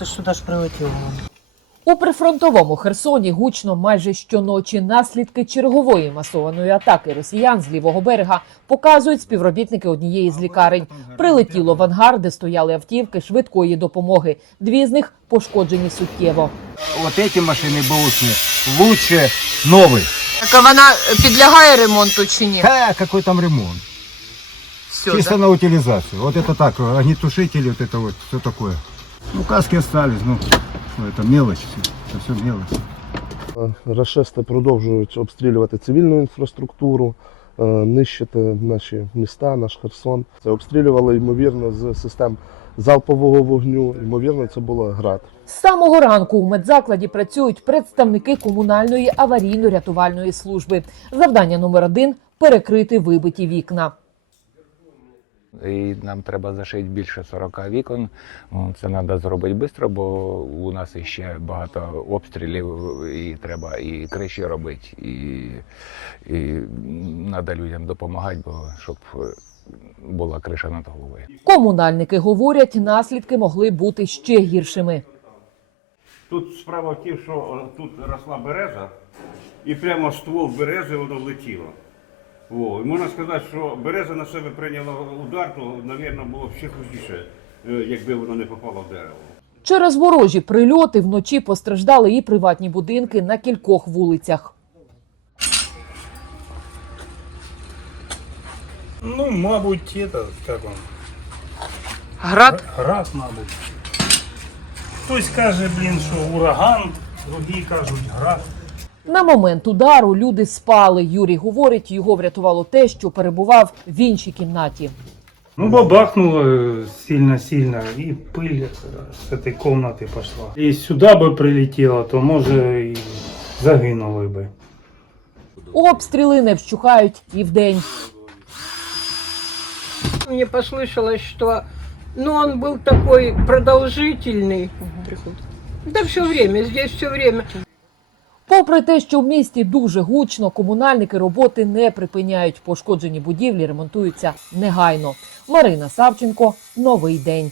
Это сюда ж прилетело. У прифронтовому Херсоні гучно майже щоночі наслідки чергової масованої атаки росіян з лівого берега показують співробітники однієї з лікарень. Прилетіло в ангар, де стояли автівки швидкої допомоги. Дві з них пошкоджені суттєво. Вот эти машины бэушные лучше новых. Так а вона підлягає ремонту чи ні? Ха, какой там ремонт? Все, Чисто на утилизацию. Вот это так, огнетушители, вот это вот, все такое. Ну, каски остались, ну, что это мелочь, все, это все мелочь. Рашисти продовжують обстрілювати цивільну інфраструктуру, е, нищити наші міста, наш Херсон. Це обстрілювали ймовірно з систем залпового вогню. Ймовірно, це було град. З самого ранку у медзакладі працюють представники комунальної аварійно-рятувальної служби. Завдання номер один перекрити вибиті вікна. І нам треба зашити більше 40 вікон. Це треба зробити швидко, бо у нас іще багато обстрілів, і треба і криші робити, і, і треба людям допомагати, бо щоб е, була криша над головою. Комунальники говорять, наслідки могли бути ще гіршими. Тут справа в тім, що тут росла береза, і прямо ствол берези воно влетіло. О, і можна сказати, що береза на себе прийняла удар, то, мабуть, було б ще хуже, е, якби воно не попало в дерево. Через ворожі прильоти вночі постраждали і приватні будинки на кількох вулицях. Ну, мабуть, это, как он, Град? град, мабуть. Хтось каже, блін, що ураган, другі кажуть град. На момент удару люди спали. Юрій говорить, його врятувало те, що перебував в іншій кімнаті. Ну, бабахнуло сильно-сильно, и пыль с этой комнаты пошла. И сюда бы прилетело, то, може, і загинули би. Обстріли не вщухають і вдень. Мне послышалось, что ну, он был такой продолжительный. Да все время, здесь все время. Попри те, що в місті дуже гучно, комунальники роботи не припиняють. Пошкоджені будівлі ремонтуються негайно. Марина Савченко, новий день.